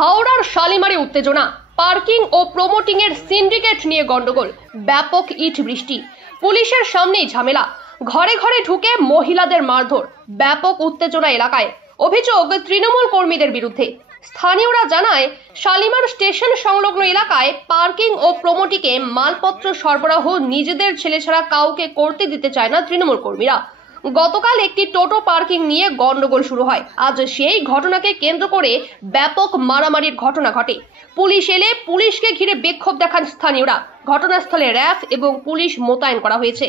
হাওড়ার শালিমারে উত্তেজনা, পার্কিং ও প্রমোটিং এর সিন্ডিকেট নিয়ে গন্ডগোল, ব্যাপক ইট বৃষ্টি, পুলিশের সামনেই ঝামেলা, ঘরে ঘরে ঢুকে মহিলাদের মারধর, ব্যাপক উত্তেজনা এলাকায়। অভিযোগ তৃণমূল কর্মীদের বিরুদ্ধে। স্থানীয়রা জানায়, শালিমার স্টেশন সংলগ্ন এলাকায় পার্কিং ও প্রমোটিংয়ে মালপত্র সরবরাহ নিজেদের ছেলে ছাড়া কাউকে করতে দিতে চায় না তৃণমূল কর্মীরা। গতকাল একটি টোটো পার্কিং নিয়ে গন্ডগোল শুরু হয়। আজ সেই ঘটনাকে কেন্দ্র করে ব্যাপক মারামারির ঘটনা ঘটে। পুলিশ এলে পুলিশকে ঘিরে বিক্ষোভ দেখান স্থানীয়রা। ঘটনাস্থলে র্যাফ এবং পুলিশ মোতায়েন করা হয়েছে।